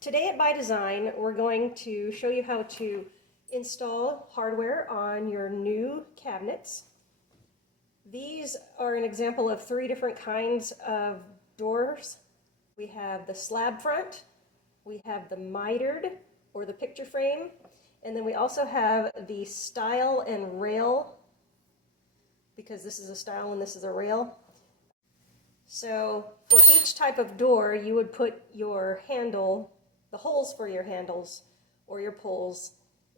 Today at By Design, we're going to show you how to install hardware on your new cabinets. These are an example of 3 different kinds of doors. We have the slab front, we have the mitered or the picture frame, and then we also have the stile and rail, because this is a stile and this is a rail. So for each type of door, you would put your handle, the holes for your handles or your pulls,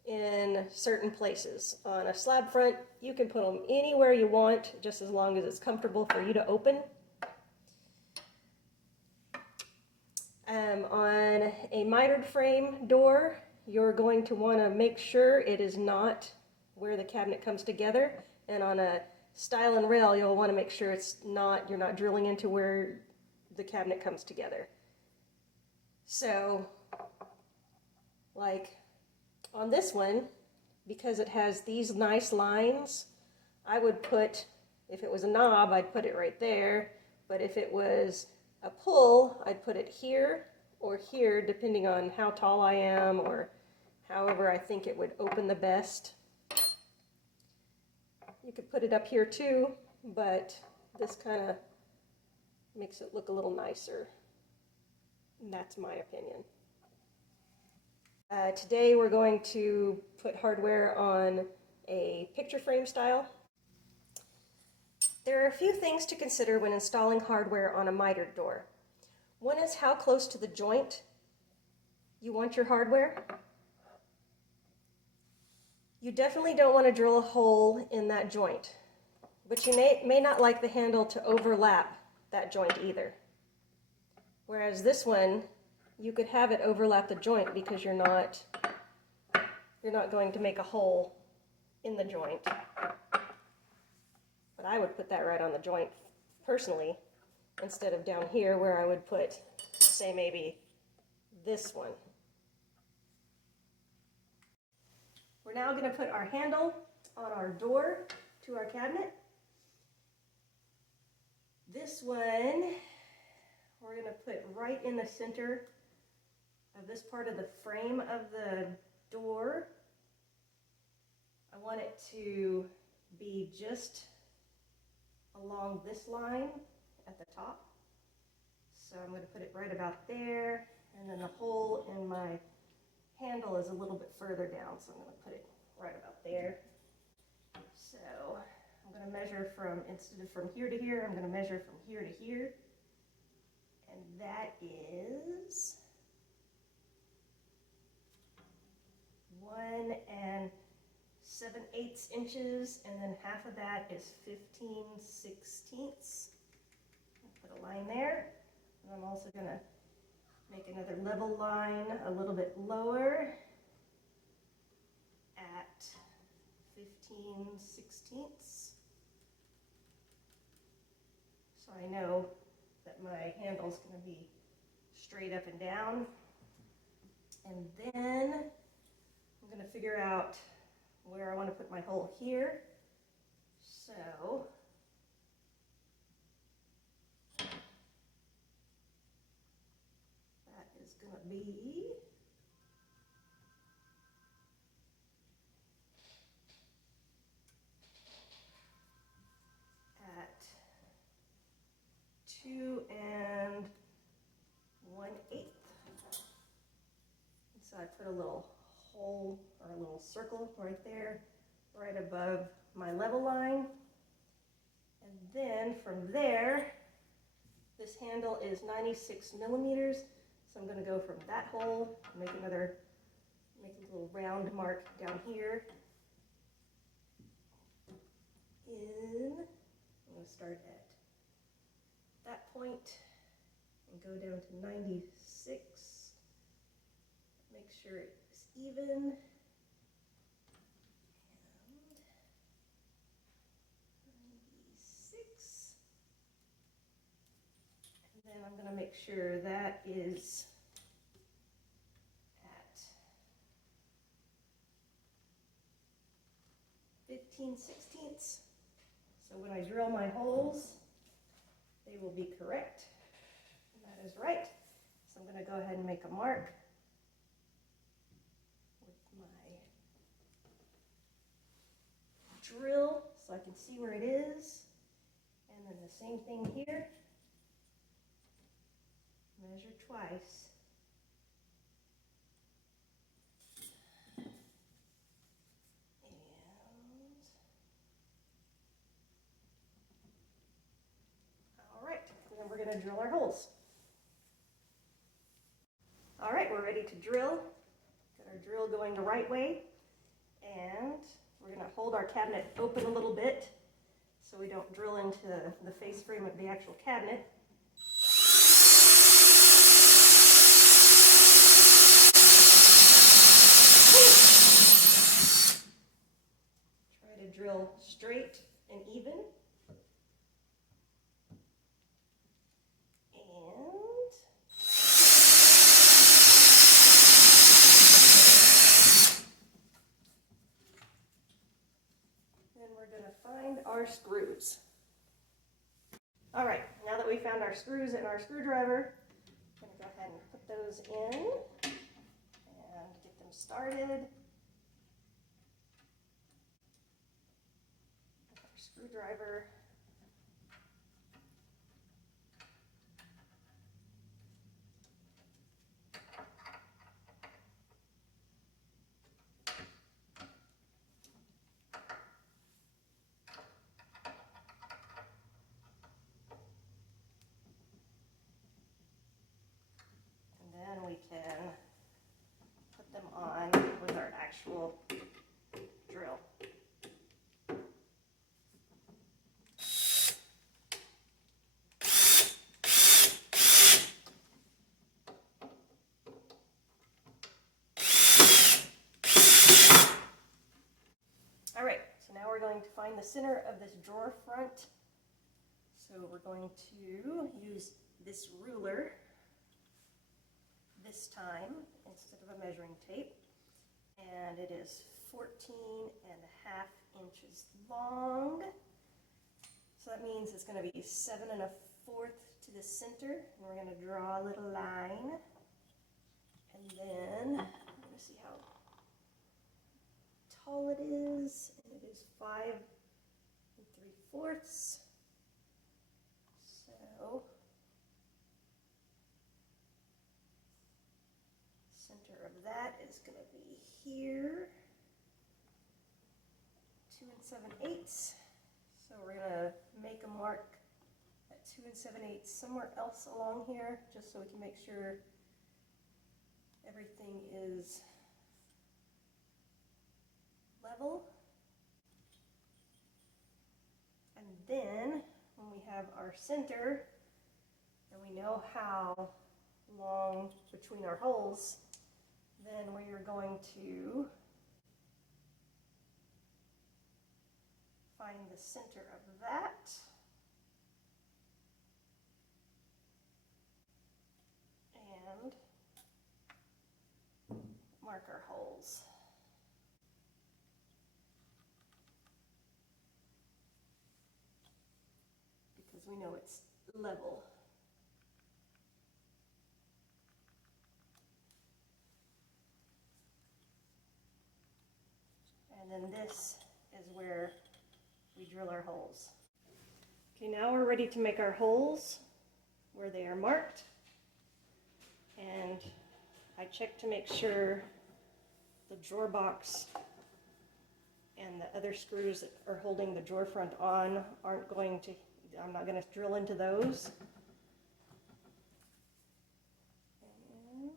in certain places. On a slab front, you can put them anywhere you want, just as long as it's comfortable for you to open. On a mitered frame door, you're going to want to make sure it is not where the cabinet comes together, and on a stile and rail, you'll want to make sure you're not drilling into where the cabinet comes together. So, like on this one, because it has these nice lines, I would put, if it was a knob, I'd put it right there, but if it was a pull, I'd put it here or here, depending on how tall I am or however I think it would open the best. You could put it up here too, but this kind of makes it look a little nicer. And that's my opinion. Today we're going to put hardware on a picture frame style. There are a few things to consider when installing hardware on a mitered door. One is how close to the joint you want your hardware. You definitely don't want to drill a hole in that joint, but you may not like the handle to overlap that joint either. Whereas this one, you could have it overlap the joint because you're not going to make a hole in the joint. But I would put that right on the joint personally, instead of down here where I would put, say, maybe this one. We're now going to put our handle on our door to our cabinet. This one we're going to put right in the center of this part of the frame of the door. I want it to be just along this line at the top. So I'm going to put it right about there, and then the hole in my handle is a little bit further down, so I'm going to put it right about there. So I'm going to measure instead of from here to here, I'm going to measure from here to here. And that is 1 7/8 inches, and then half of that is 15/16. Put a line there. And I'm also going to make another level line a little bit lower at 15/16. So I know that my handle's going to be straight up and down. And then I'm going to figure out where I want to put my hole here. So that is going to be at 2 1/8. So I put a little hole or a little circle right there, right above my level line. And then from there, this handle is 96 millimeters. So I'm going to go from that hole, make a little round mark down here. I'm going to start at that point and go down to 96. Make sure it's even. And 96. And then I'm going to make sure that is at 15/16. So when I drill my holes, they will be correct. And that is right. So I'm going to go ahead and make a mark I can see where it is. And then the same thing here. Measure twice. All right, and then we're going to drill our holes. All right, we're ready to drill. Got our drill going the right way, and we're going to hold our cabinet open a little bit so we don't drill into the face frame of the actual cabinet. Try to drill straight and even. Our screws. All right, now that we found our screws and our screwdriver, I'm going to go ahead and put those in and get them started. Our screwdriver. Then we can put them on with our actual drill. All right, so now we're going to find the center of this drawer front. So we're going to use this ruler this time instead of a measuring tape, and it is 14.5 inches long, so that means it's going to be 7 1/4 to the center, and we're going to draw a little line, and then I'm going to see how tall it is, and it is 5 3/4, so center of that is going to be here, 2 7/8. So we're going to make a mark at 2 7/8 somewhere else along here, just so we can make sure everything is level. And then when we have our center and we know how long between our holes, then we are going to find the center of that. And mark our holes. Because we know it's level. And then this is where we drill our holes. Okay, now we're ready to make our holes where they are marked. And I checked to make sure the drawer box and the other screws that are holding the drawer front on aren't going to, I'm not going to drill into those. And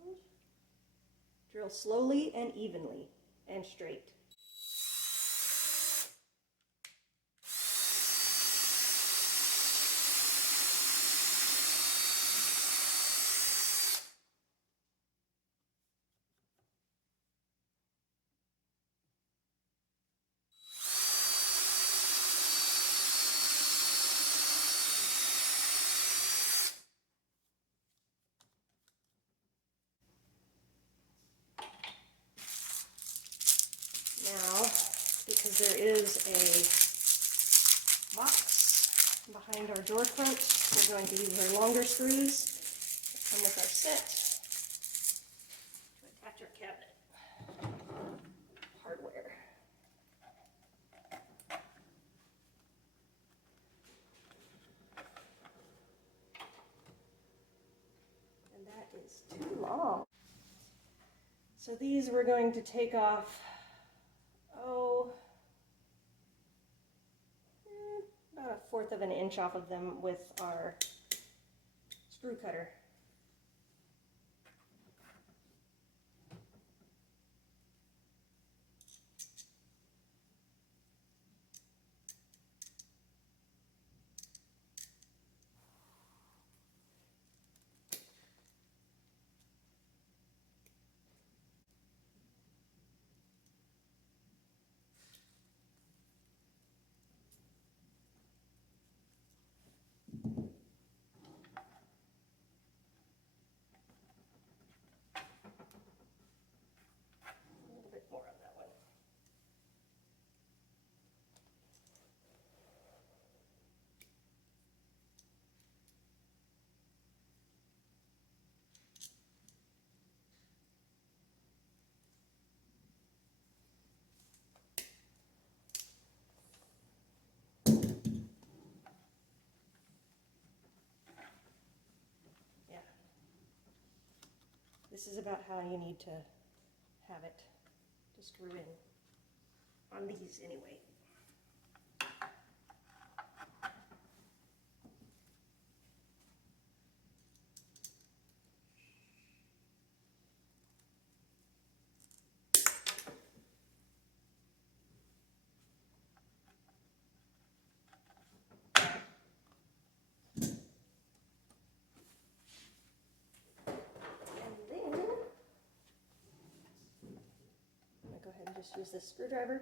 drill slowly and evenly and straight. Now, because there is a box behind our door front, we're going to use our longer screws that come with our set to attach our cabinet hardware. is too long. So these we're going to take off, about 1/4 of an inch off of them with our screw cutter. This is about how you need to have it to screw in, on these anyway. Go ahead and just use this screwdriver.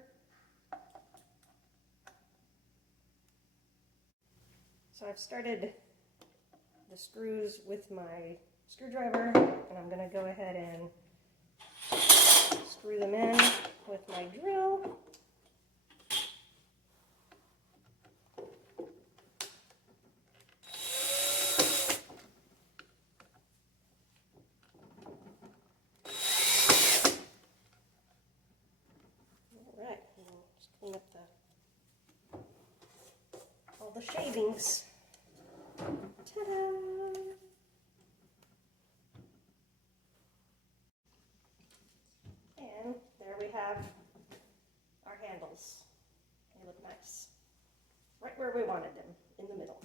So I've started the screws with my screwdriver, and I'm going to go ahead and screw them in with my drill. Clean up all the shavings. Ta-da! And there we have our handles. They look nice. Right where we wanted them, in the middle.